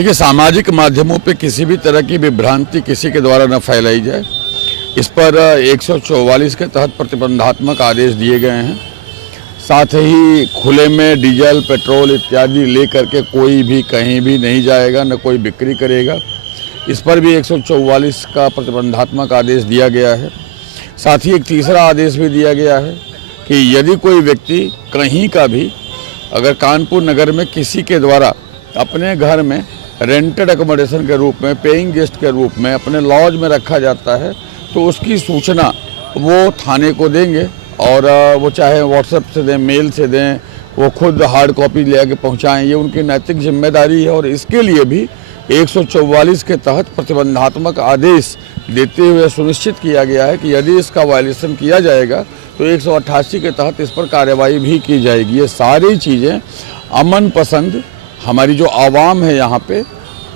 देखिए, सामाजिक माध्यमों पे किसी भी तरह की विभ्रांति किसी के द्वारा न फैलाई जाए। इस पर 144 के तहत प्रतिबंधात्मक आदेश दिए गए हैं। साथ ही खुले में डीजल, पेट्रोल इत्यादि ले करके कोई भी कहीं भी नहीं जाएगा, न कोई बिक्री करेगा। इस पर भी 144 का प्रतिबंधात्मक आदेश दिया गया है। साथ ही एक तीसरा आदेश भी दिया गया है कि यदि कोई व्यक्ति कहीं का भी अगर कानपुर नगर में किसी के द्वारा अपने घर में रेंटेड एकोमोडेशन के रूप में, पेइंग गेस्ट के रूप में अपने लॉज में रखा जाता है, तो उसकी सूचना वो थाने को देंगे और वो चाहे व्हाट्सएप से दें, मेल से दें, वो खुद हार्ड कॉपी ले आके पहुँचाएँ। ये उनकी नैतिक जिम्मेदारी है और इसके लिए भी 144 के तहत प्रतिबंधात्मक आदेश देते हुए सुनिश्चित किया गया है कि यदि इसका वायलेशन किया जाएगा तो 188 के तहत इस पर कार्रवाई भी की जाएगी। ये सारी चीज़ें अमन पसंद हमारी जो आवाम है यहाँ पे,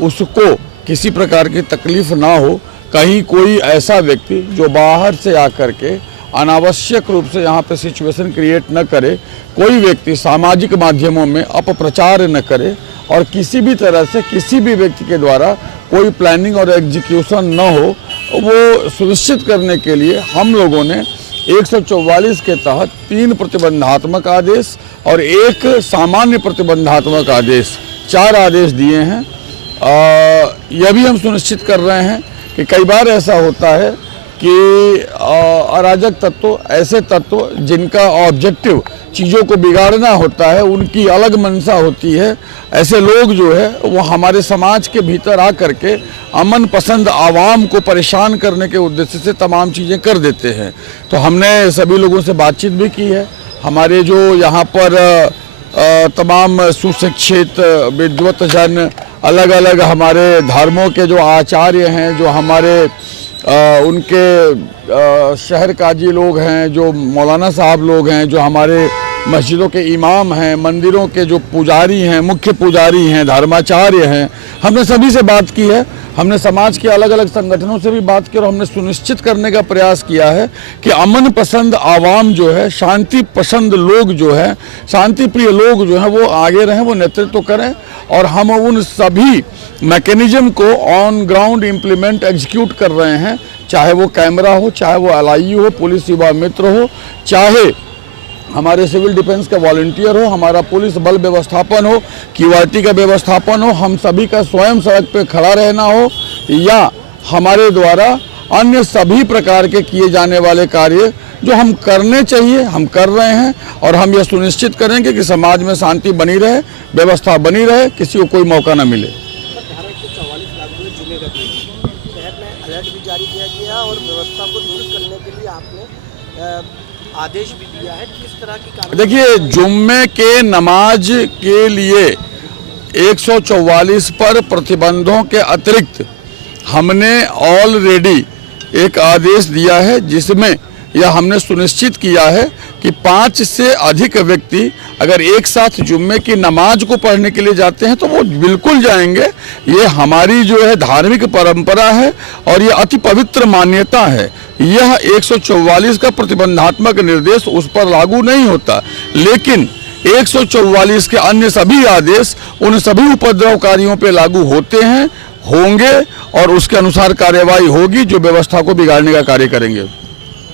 उसको किसी प्रकार की तकलीफ़ ना हो। कहीं कोई ऐसा व्यक्ति जो बाहर से आकर के अनावश्यक रूप से यहाँ पे सिचुएशन क्रिएट न करे, कोई व्यक्ति सामाजिक माध्यमों में अपप्रचार न करे और किसी भी तरह से किसी भी व्यक्ति के द्वारा कोई प्लानिंग और एग्जीक्यूशन न हो, वो सुनिश्चित करने के लिए हम लोगों ने 144 के तहत 3 प्रतिबंधात्मक आदेश और 1 सामान्य प्रतिबंधात्मक आदेश, 4 आदेश दिए हैं। यह भी हम सुनिश्चित कर रहे हैं कि कई बार ऐसा होता है कि अराजक तत्व, ऐसे तत्व जिनका ऑब्जेक्टिव चीज़ों को बिगाड़ना होता है, उनकी अलग मंशा होती है, ऐसे लोग जो है वो हमारे समाज के भीतर आ करके अमन पसंद आवाम को परेशान करने के उद्देश्य से तमाम चीज़ें कर देते हैं। तो हमने सभी लोगों से बातचीत भी की है। हमारे जो यहाँ पर तमाम सुशिक्षित विद्वत जन, अलग अलग हमारे धर्मों के जो आचार्य हैं, जो हमारे उनके शहर काजी लोग हैं, जो मौलाना साहब लोग हैं, जो हमारे मस्जिदों के इमाम हैं, मंदिरों के जो पुजारी हैं, मुख्य पुजारी हैं, धर्माचार्य हैं, हमने सभी से बात की है। हमने समाज के अलग अलग संगठनों से भी बात की और हमने सुनिश्चित करने का प्रयास किया है कि अमन पसंद आवाम जो है, शांति पसंद लोग जो है, शांति प्रिय लोग जो हैं, वो आगे रहें, वो नेतृत्व करें और हम उन सभी मैकेनिज्म को ऑन ग्राउंड इम्प्लीमेंट एग्जीक्यूट कर रहे हैं। चाहे वो कैमरा हो, चाहे वो LIU हो, पुलिस युवा मित्र हो, चाहे हमारे सिविल डिफेंस का वॉलंटियर हो, हमारा पुलिस बल व्यवस्थापन हो, QRT का व्यवस्थापन हो, हम सभी का स्वयं सड़क पे खड़ा रहना हो, या हमारे द्वारा अन्य सभी प्रकार के किए जाने वाले कार्य जो हम करने चाहिए हम कर रहे हैं। और हम यह सुनिश्चित करेंगे कि समाज में शांति बनी रहे, व्यवस्था बनी रहे, किसी को कोई मौका न मिले। धारा 144 लागू है जुमे का दिन, शहर में अलर्ट भी जारी किया गया और व्यवस्था को दुरुस्त करने के लिए आपने आदेश भी दिया है। किस तरह की कार्रवाई? देखिए, जुम्मे के नमाज के लिए 144 पर प्रतिबंधों के अतिरिक्त हमने ऑलरेडी एक आदेश दिया है, जिसमें यह हमने सुनिश्चित किया है कि 5 से अधिक व्यक्ति अगर एक साथ जुम्मे की नमाज को पढ़ने के लिए जाते हैं तो वो बिल्कुल जाएंगे। ये हमारी जो है धार्मिक परंपरा है और ये अति पवित्र मान्यता है। यह 144 का प्रतिबंधात्मक निर्देश उस पर लागू नहीं होता, लेकिन 144 के अन्य सभी आदेश उन सभी उपद्रवकारियों पर लागू होते हैं, होंगे और उसके अनुसार कार्यवाही होगी जो व्यवस्था को बिगाड़ने का कार्य करेंगे।